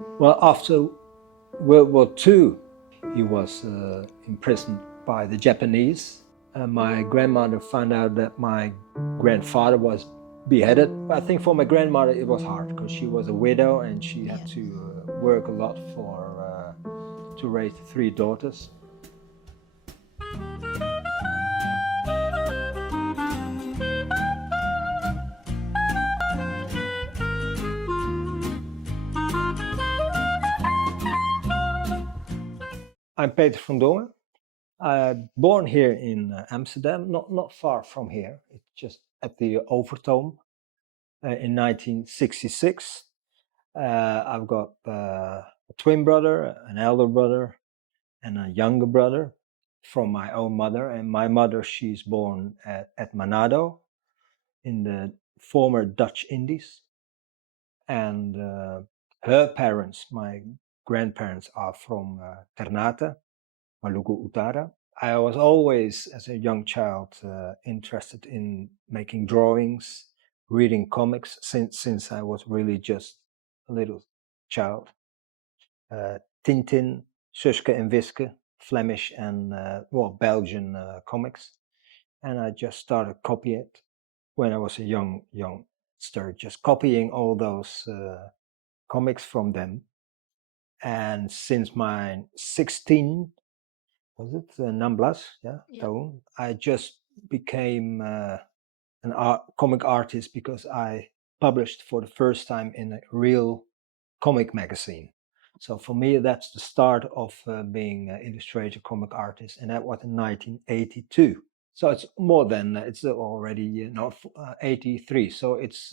Well, after World War II, he was imprisoned by the Japanese. My grandmother found out that my grandfather was beheaded. I think for my grandmother it was hard because she was a widow and she had to work a lot to raise 3 daughters. I'm Peter van Dongen. I'm born here in Amsterdam, not far from here. It's just at the Overtoom in 1966. I've got a twin brother, an elder brother, and a younger brother from my own mother. And my mother, she's born at Manado in the former Dutch Indies. And her parents, my grandparents, are from Ternate, Maluku Utara. I was always, as a young child, interested in making drawings, reading comics since I was really just a little child. Tintin, Suske and Wiske, Flemish and Belgian comics, and I just started copying it when I was a youngster, just copying all those comics from them. And since my 16, was it 16? Yeah. I just became an comic artist because I published for the first time in a real comic magazine. So for me, that's the start of being an illustrator comic artist, and that was in 1982. So it's more than, it's already 83. So it's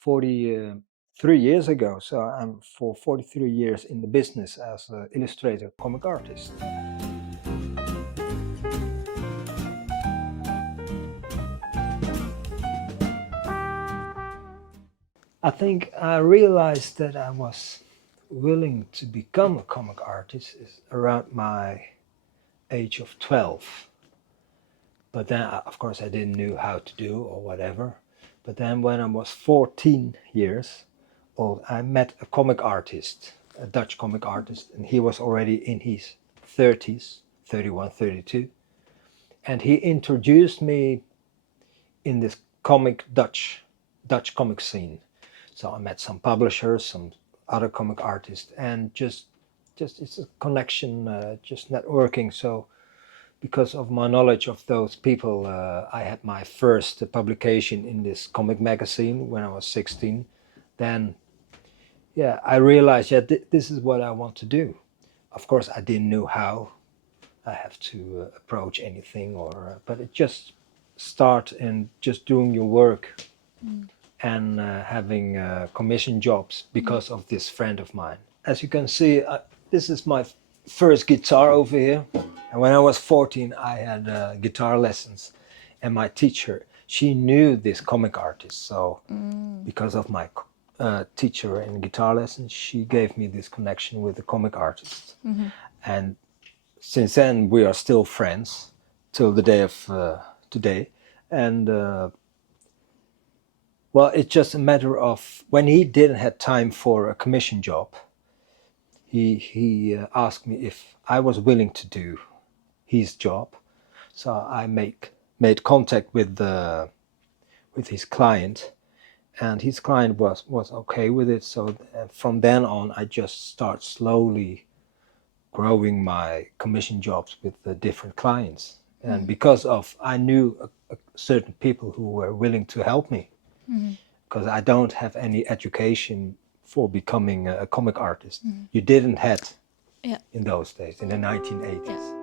43 years ago. So I'm for 43 years in the business as an illustrator comic artist. I think I realized that I was willing to become a comic artist is around my age of 12. But then, of course, I didn't know how to do or whatever. But then when I was 14 years old, I met a comic artist, a Dutch comic artist, and he was already in his 30s, 31, 32. And he introduced me in this Dutch comic scene. So I met some publishers, some other comic artists, and just it's a connection, just networking. So because of my knowledge of those people, I had my first publication in this comic magazine when I was 16. Then, I realized this is what I want to do. Of course, I didn't know how I have to approach anything, but it just start and just doing your work and having commission jobs because of this friend of mine. As you can see, this is my first guitar over here. And when I was 14, I had guitar lessons. And my teacher, she knew this comic artist. So because of my teacher in guitar lessons, she gave me this connection with the comic artist. Mm-hmm. And since then, we are still friends till the day of today. And it's just a matter of when he didn't have time for a commission job, he asked me if I was willing to do his job. So I made contact with his client, and his client was okay with it. So from then on, I just start slowly growing my commission jobs with the different clients. And because of I knew certain people who were willing to help me, because I don't have any education for becoming a comic artist. You didn't have in those days, in the 1980s. Yeah.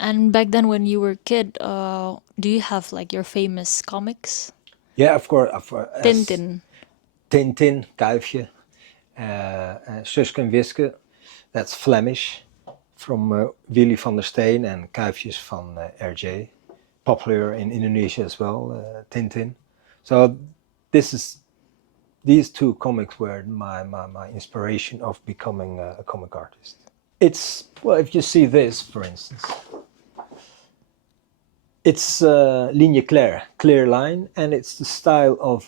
And back then, when you were a kid, do you have like your famous comics? Yeah, of course. Tintin. Kuifje, Suske and Wiske, that's Flemish. from Willy van der Steen and Kuifjes van R.J. Popular in Indonesia as well, Tintin. So these two comics were my inspiration of becoming a comic artist. It's, well, if you see this, for instance, it's ligne claire, clear line, and it's the style of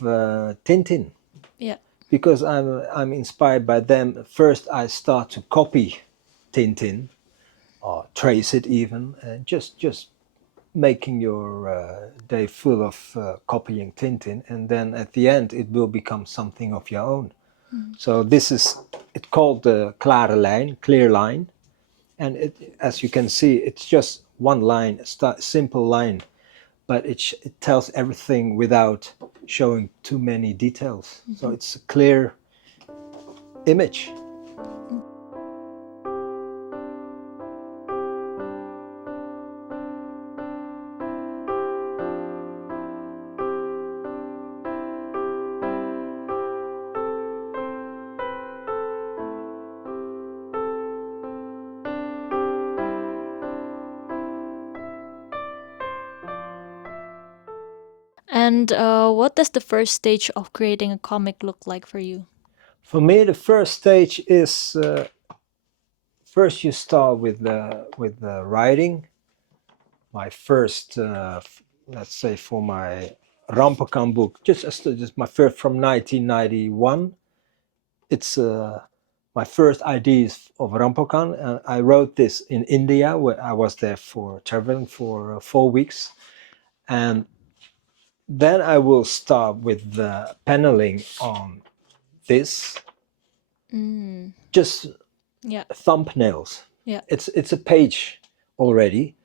Tintin. Yeah. Because I'm inspired by them. First, I start to copy Tintin, or trace it even, and just making your day full of copying Tintin, and then at the end it will become something of your own. So this is it's called the klare lijn, clear line, and as you can see, it's just one line, a simple line, but it tells everything without showing too many details. So it's a clear image. And what does the first stage of creating a comic look like for you? For me, the first stage is first you start with the writing. My first, let's say, for my Rampokan book, just my first from 1991. It's my first ideas of Rampokan, and I wrote this in India, where I was there for traveling for 4 weeks, and then I will start with the paneling on this. Just Yeah. thumbnails. Yeah. It's a page already,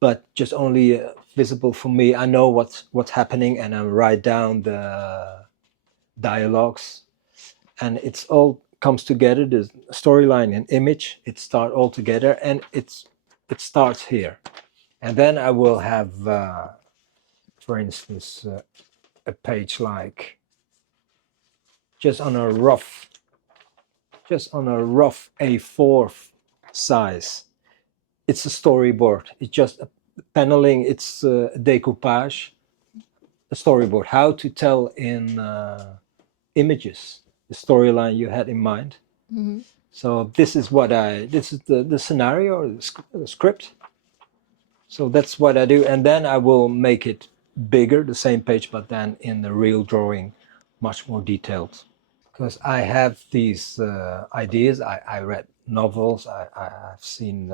but just only visible for me. I know what's happening, and I write down the dialogues, and it's all comes together. The storyline and image, it start all together, and it starts here, and then I will have, for instance, a page like just on a rough A4 size. It's a storyboard. It's just a paneling. It's a decoupage, a storyboard. How to tell in images the storyline you had in mind. So this is the scenario, the script. So that's what I do, and then I will make it bigger, the same page, but then in the real drawing, much more detailed. Because I have these ideas. I read novels. I've seen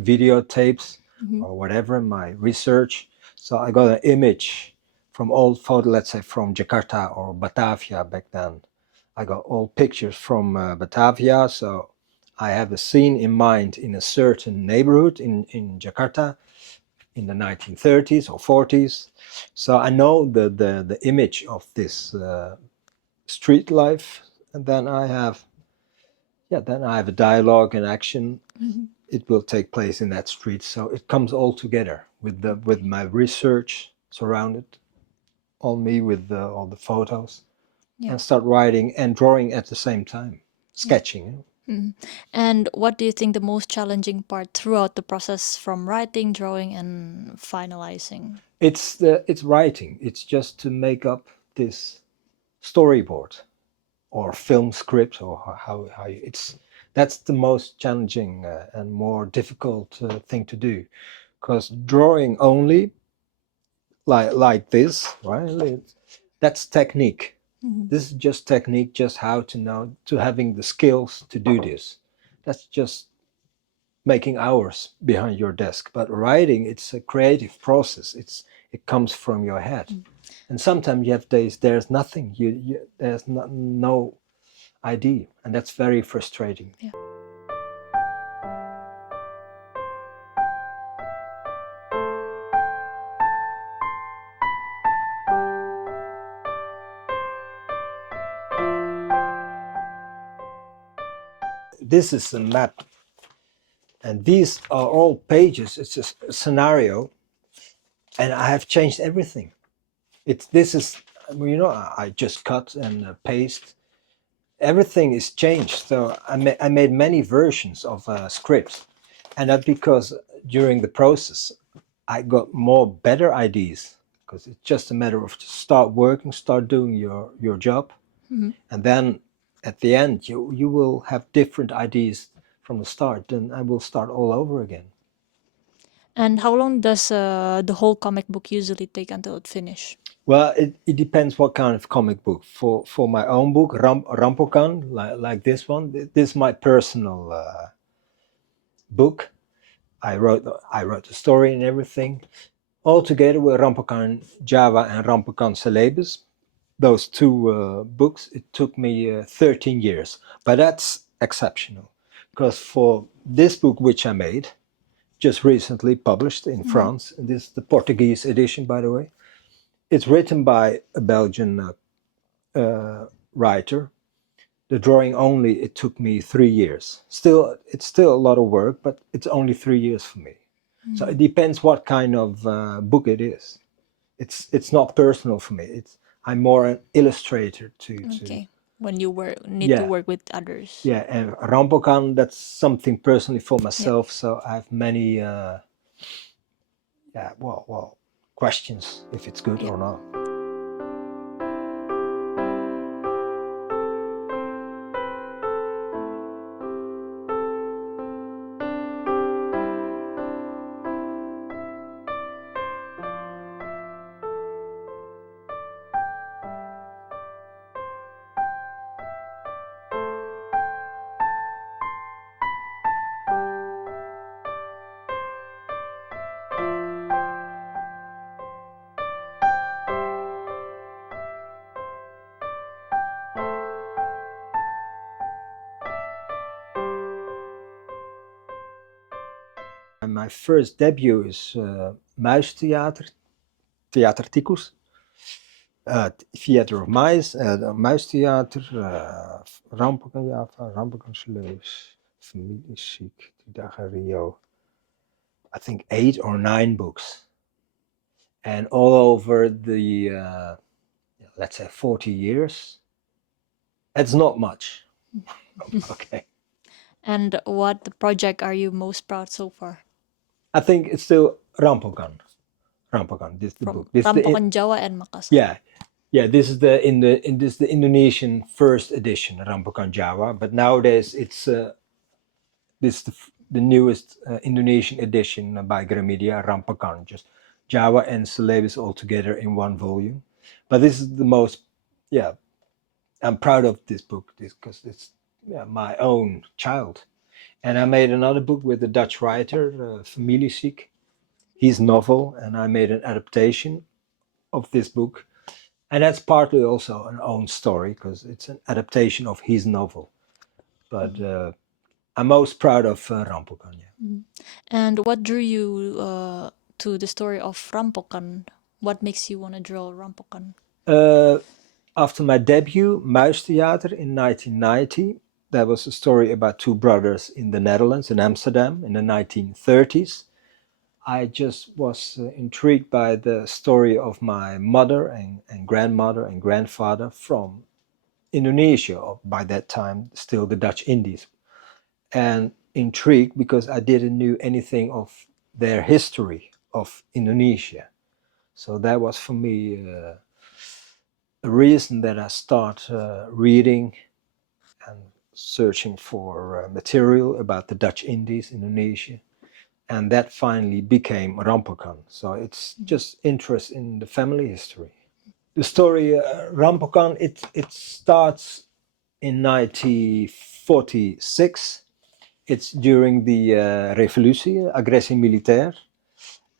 videotapes or whatever in my research. So I got an image from old photo, let's say from Jakarta or Batavia back then. I got old pictures from Batavia. So I have a scene in mind in a certain neighborhood in Jakarta in the 1930s or 40s. So I know the image of this street life, and then I have a dialogue and action. It will take place in that street, so it comes all together with my research surrounded on me with all the photos. And start writing and drawing at the same time, sketching. And what do you think the most challenging part throughout the process, from writing, drawing, and finalizing? It's writing. It's just to make up this storyboard or film script, or how that's the most challenging and more difficult thing to do, because drawing only like this, right? That's technique. This is just technique, just how to know, to having the skills to do this. That's just making hours behind your desk. But writing, it's a creative process. It comes from your head, and sometimes you have days there's nothing. There's no idea, and that's very frustrating. Yeah. This is a map, and these are all pages. It's a scenario, and I have changed everything. This is, I just cut and paste. Everything is changed. So I made many versions of a script, And that's because during the process, I got more better ideas, because it's just a matter of start working, start doing your job. And then at the end, you will have different ideas from the start, and I will start all over again. And how long does the whole comic book usually take until it finish? Well, it depends what kind of comic book. For my own book, Rampokan, like this one, this is my personal book. I wrote the story and everything. Altogether with Rampokan Java and Rampokan Celebes, those two books, it took me 13 years. But that's exceptional, because for this book, which I made, just recently published in France, and this is the Portuguese edition, by the way, it's written by a Belgian writer. The drawing only, it took me 3 years. It's still a lot of work, but it's only 3 years for me. So it depends what kind of book it is. It's not personal for me. I'm more an illustrator to Okay. When you need to yeah, work with others. yeah. And Rampokan, that's something personally for myself. So I have many questions if it's good or not. And my first debut is Muistheater, Theaterticus, Theater of Mice, Muistheater, Rampokan Java, Rampokan Sleus, Familieziek, Rio. I think 8 or 9 books, and all over the let's say 40 years. It's not much. Okay. And what project are you most proud so far? I think it's still Rampokan. Rampokan. This is the book. This Rampokan Jawa and Makassar. Yeah. This is the Indonesian first edition, Rampokan Jawa. But nowadays it's this the newest Indonesian edition by Gramedia, Rampokan, just Jawa and Celebes all together in one volume. But this is the most, I'm proud of this book because it's my own child. And I made another book with a Dutch writer, Familieziek, his novel, and I made an adaptation of this book. And that's partly also an own story because it's an adaptation of his novel. But I'm most proud of Rampokan. Yeah. And what drew you to the story of Rampokan? What makes you want to draw Rampokan? After my debut, Muistheater in 1990, that was a story about two brothers in the Netherlands, in Amsterdam, in the 1930s. I just was intrigued by the story of my mother and grandmother and grandfather from Indonesia, or by that time still the Dutch Indies, and intrigued because I didn't know anything of their history of Indonesia. So that was for me a reason that I start reading and searching for material about the Dutch Indies, Indonesia. And that finally became Rampokan. So it's just interest in the family history. The story Rampokan, it starts in 1946. It's during the revolutie, agressie militaire.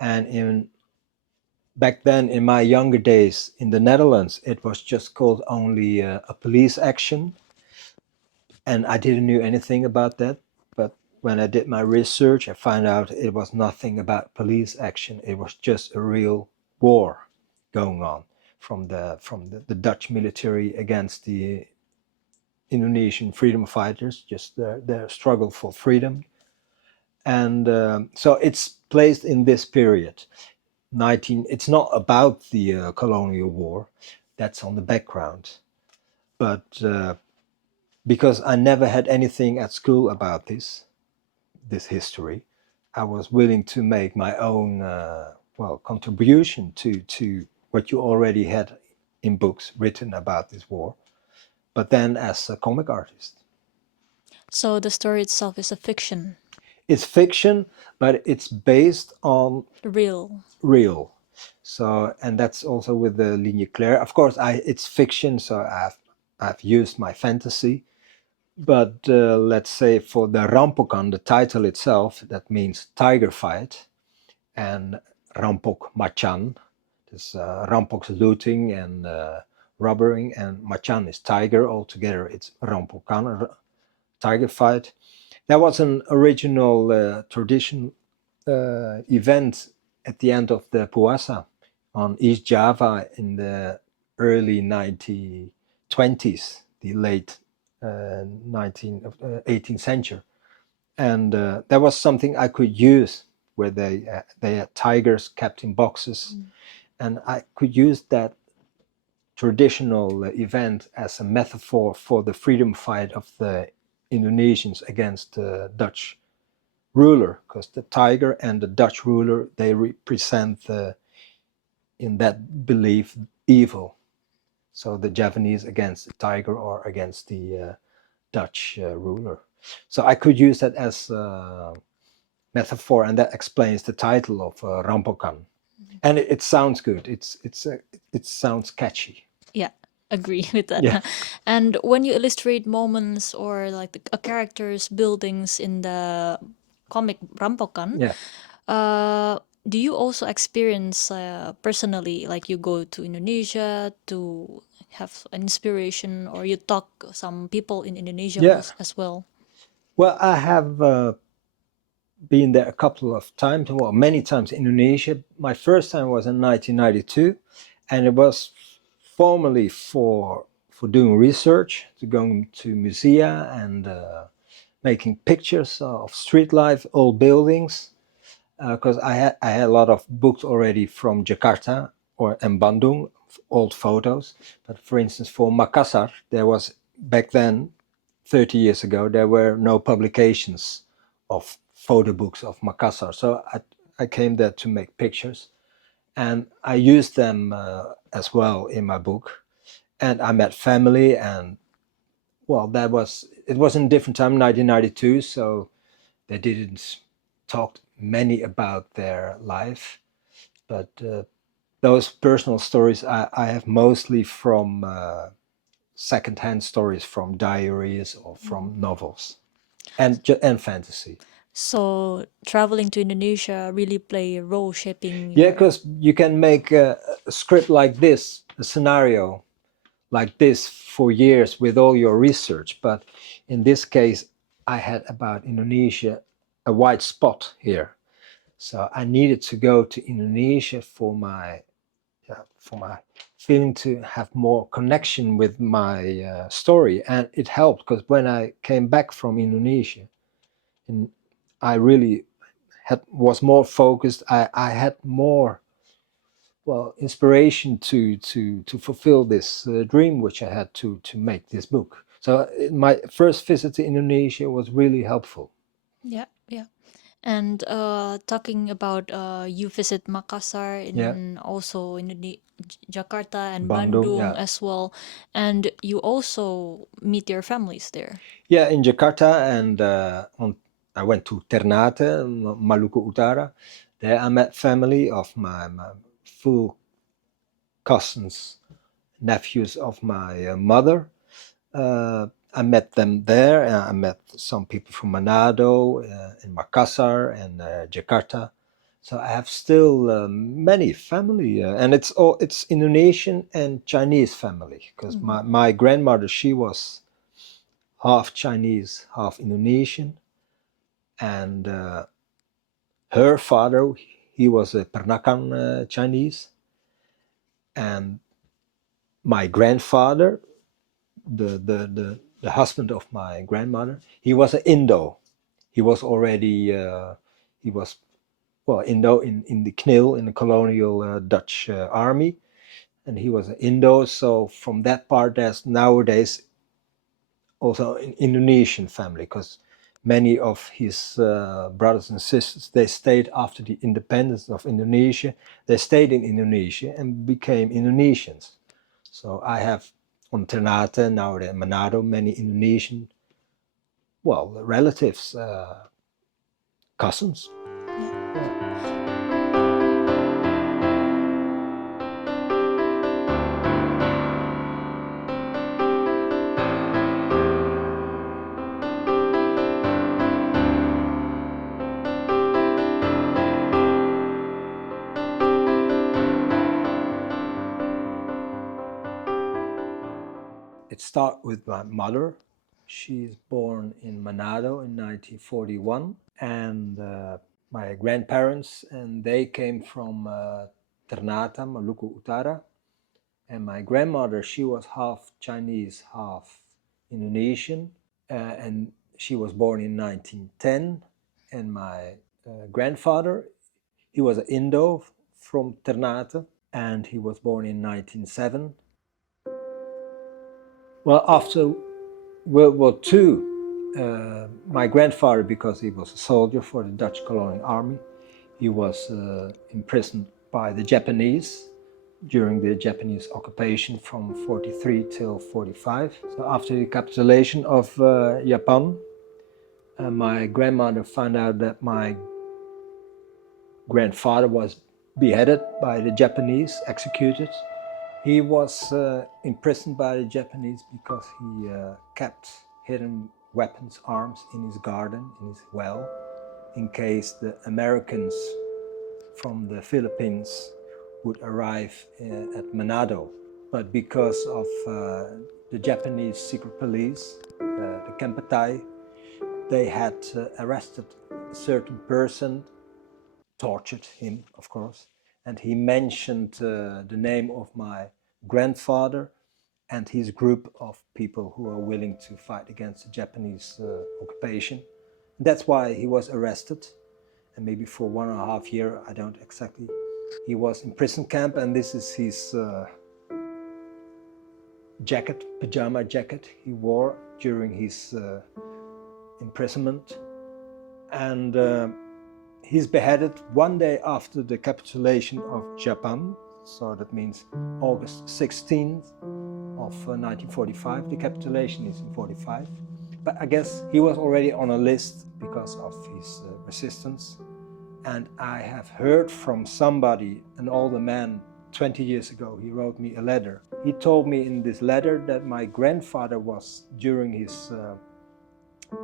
And back then, in my younger days in the Netherlands, it was just called only a police action. And I didn't know anything about that. But when I did my research, I found out it was nothing about police action. It was just a real war going on from the Dutch military against the Indonesian freedom fighters, just their struggle for freedom. And so it's placed in this period. It's not about the colonial war. That's on the background. But because I never had anything at school about this history, I was willing to make my own contribution to what you already had in books written about this war, but then as a comic artist. So the story itself is a fiction. It's fiction, but it's based on Real. real. So, and that's also with the Ligne Claire. Of course, it's fiction, so I've used my fantasy. But let's say for the Rampokan, the title itself, that means tiger fight, and Rampok Machan. This Rampok's looting and robbering, and Machan is tiger. Altogether, it's Rampokan, tiger fight. That was an original tradition event at the end of the Puasa on East Java in the early 1920s, the late 18th century. And that was something I could use, where they had tigers kept in boxes. And I could use that traditional event as a metaphor for the freedom fight of the Indonesians against the Dutch ruler, because the tiger and the Dutch ruler, they represent in that belief evil. So the Javanese against the tiger or against the Dutch ruler. So I could use that as a metaphor, and that explains the title of Rampokan. And it sounds good. It sounds catchy. Yeah, agree with that. Yeah. And when you illustrate moments or like a character's buildings in the comic Rampokan, Yeah. do you also experience personally, like you go to Indonesia to have inspiration, or you talk some people in Indonesia Yeah. as well? Well, I have been there a couple of times, well, many times in Indonesia. My first time was in 1992, and it was formally for doing research, to going to musea and making pictures of street life, old buildings, because I had a lot of books already from Jakarta and Bandung, old photos. But for instance, for Makassar, there was back then, 30 years ago, there were no publications of photo books of Makassar. So I came there to make pictures, and I used them as well in my book. And I met family, and well, it was in a different time, 1992, so they didn't talk many about their life. But those personal stories I have mostly from secondhand stories from diaries or from novels and fantasy. So traveling to Indonesia really play a role shaping Yeah, your. because you can make a script like this, a scenario like this for years with all your research. But in this case, I had about Indonesia a white spot here. So I needed to go to Indonesia for my feeling to have more connection with my story, and it helped because when I came back from Indonesia, and I really was more focused. I had more inspiration to fulfill this dream which I had to make this book. So my first visit to Indonesia was really helpful. Yeah, yeah. And talking about you visit Makassar Yeah, in also in Jakarta and Bandung. Bandung Yeah, as well, and you also meet your families there. yeah. In Jakarta, and I went to Ternate, Maluku Utara. There I met family of my full cousins, nephews of my mother. I met them there. I met some people from Manado, in Makassar, and Jakarta. So I have still many family, and it's Indonesian and Chinese family, because my grandmother, she was half Chinese, half Indonesian, and her father, he was a Peranakan Chinese, and my grandfather, the husband of my grandmother, he was an Indo. He was already he was Indo in the KNIL, in the colonial Dutch army, and he was an Indo. So from that part, there's nowadays also an Indonesian family, because Many of his brothers and sisters, they stayed after the independence of Indonesia. They stayed in Indonesia and became Indonesians. So I have on Ternate, now in Manado, many Indonesian, relatives, cousins. It starts with my mother. She is born in Manado in 1941, and my grandparents, and they came from Ternate, Maluku Utara. And my grandmother, she was half Chinese, half Indonesian, and she was born in 1910. And my grandfather, he was an Indo from Ternate, and he was born in 1907. Well, after World War II, my grandfather, because he was a soldier for the Dutch colonial army, he was imprisoned by the Japanese during the Japanese occupation from 43 till 45. So after the capitulation of Japan, my grandmother found out that my grandfather was beheaded by the Japanese, executed. He was imprisoned by the Japanese because he kept hidden weapons, arms in his garden, in his well, in case the Americans from the Philippines would arrive at Manado. But because of the Japanese secret police, the Kempeitai, they had arrested a certain person, tortured him, of course, and he mentioned the name of my grandfather and his group of people who are willing to fight against the Japanese occupation. That's why he was arrested, and maybe for 1.5 years, I don't exactly. He was in prison camp, and this is his jacket, pajama jacket he wore during his imprisonment. And he's beheaded one day after the capitulation of Japan. So that means August 16th of 1945. The capitulation is in 45. But I guess he was already on a list because of his resistance. And I have heard from somebody, an older man, 20 years ago, he wrote me a letter. He told me in this letter that my grandfather was, during his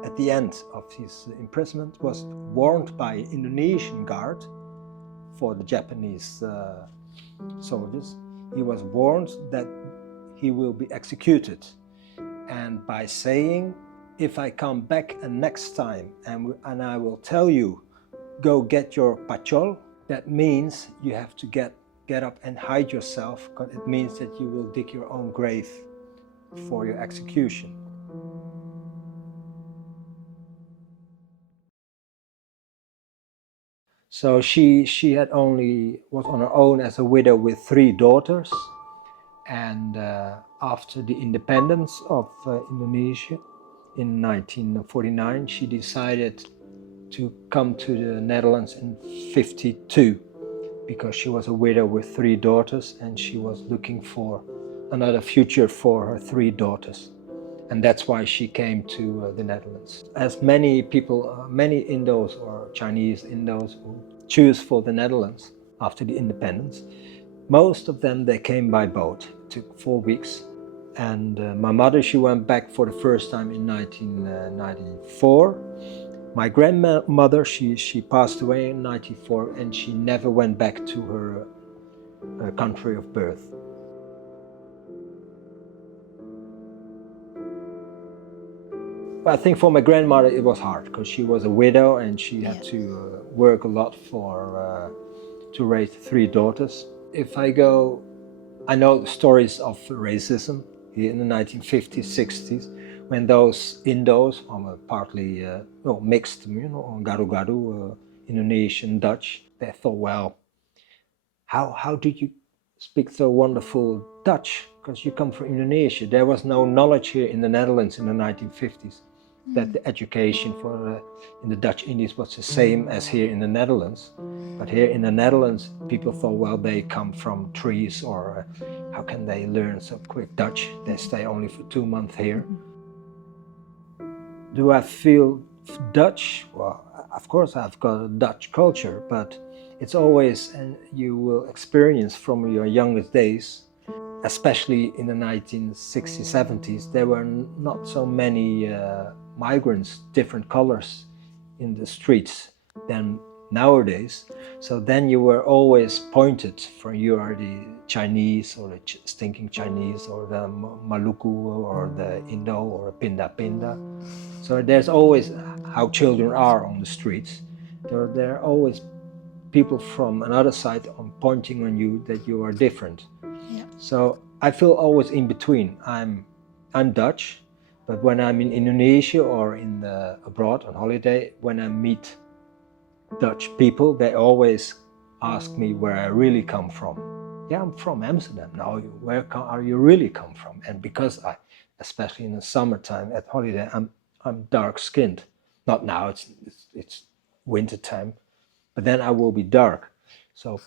at the end of his imprisonment, was warned by an Indonesian guard for the Japanese soldiers. He was warned that he will be executed. And by saying, if I come back next time and I will tell you, go get your pachol, that means you have to get up and hide yourself, because it means that you will dig your own grave for your execution. So she was on her own as a widow with 3 daughters, and after the independence of Indonesia in 1949, she decided to come to the Netherlands in 1952, because she was a widow with 3 daughters and she was looking for another future for her 3 daughters. And that's why she came to the Netherlands. As many people, many Indos or Chinese Indos who choose for the Netherlands after the independence, most of them, they came by boat. It took 4 weeks. And my mother, she went back for the first time in 1994. My grandmother, she passed away in 1994, and she never went back to her country of birth. I think for my grandmother it was hard, because she was a widow and she had to work a lot for to raise 3 daughters. If I go, I know the stories of racism in the 1950s, 60s, when those Indos, partly mixed, Gado-Gado, Indonesian, Dutch, they thought, well, how did you speak so wonderful Dutch? Because you come from Indonesia. There was no knowledge here in the Netherlands in the 1950s. that the education in the Dutch Indies was the same as here in the Netherlands. But here in the Netherlands, people thought, well, they come from trees, or how can they learn so quick Dutch? They stay only for 2 months here. Do I feel Dutch? Well, of course I've got a Dutch culture, but it's always, and you will experience from your youngest days, especially in the 1960s, 70s, there were not so many migrants, different colors in the streets than nowadays. So then you were always pointed for you are the Chinese, or the stinking Chinese, or the Maluku, or the Indo, or Pinda Pinda. So there's always how children are on the streets. There are always people from another side on pointing on you that you are different. Yeah. So I feel always in between. I'm Dutch, but when I'm in Indonesia or abroad on holiday, when I meet Dutch people, they always ask me where I really come from. Yeah, I'm from Amsterdam. Now, where are you really come from? And because especially in the summertime at holiday, I'm dark skinned. Not now, it's winter time, but then I will be dark. So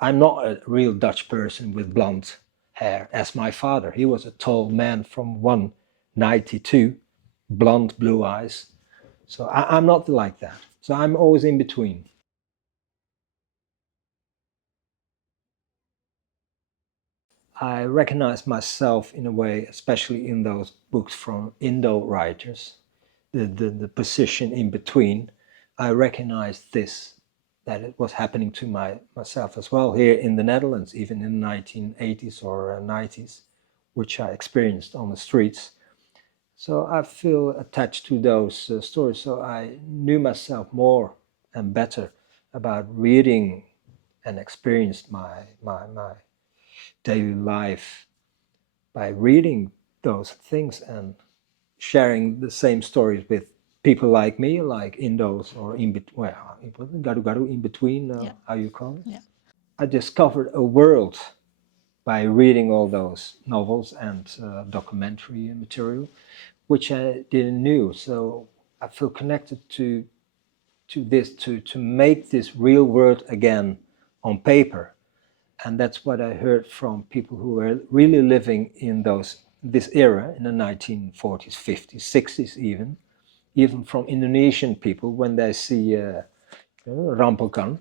I'm not a real Dutch person with blonde hair as my father. He was a tall man from 192, blonde, blue eyes. So I'm not like that. So I'm always in between. I recognize myself in a way, especially in those books from Indo writers, the position in between. I recognize this, that it was happening to myself as well here in the Netherlands, even in the 1980s or 90s, which I experienced on the streets. So I feel attached to those stories. So I knew myself more and better about reading and experienced my daily life by reading those things and sharing the same stories with people like me, like Indos, or in between, well, garu garu in between, Yeah. how you call it. Yeah. I discovered a world by reading all those novels and documentary material, which I didn't knew. So I feel connected to this, to make this real world again on paper. And that's what I heard from people who were really living in this era in the 1940s, 50s, 60s, even from Indonesian people when they see Rampokan,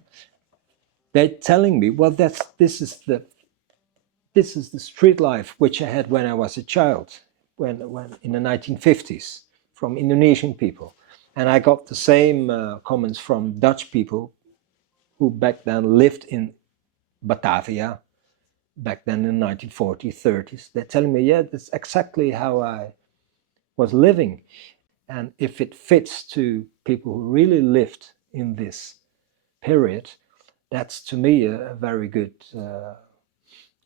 they're telling me, well, this is the street life which I had when I was a child, when in the 1950s, from Indonesian people. And I got the same comments from Dutch people who back then lived in Batavia, back then in the 1940s, 30s. They're telling me, yeah, that's exactly how I was living. And if it fits to people who really lived in this period, that's to me a very good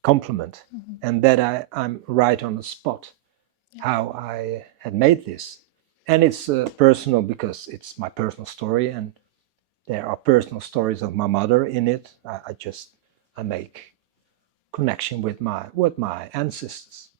compliment. And that I'm right on the spot how I had made this. And it's personal because it's my personal story, and there are personal stories of my mother in it. I make connection with my ancestors.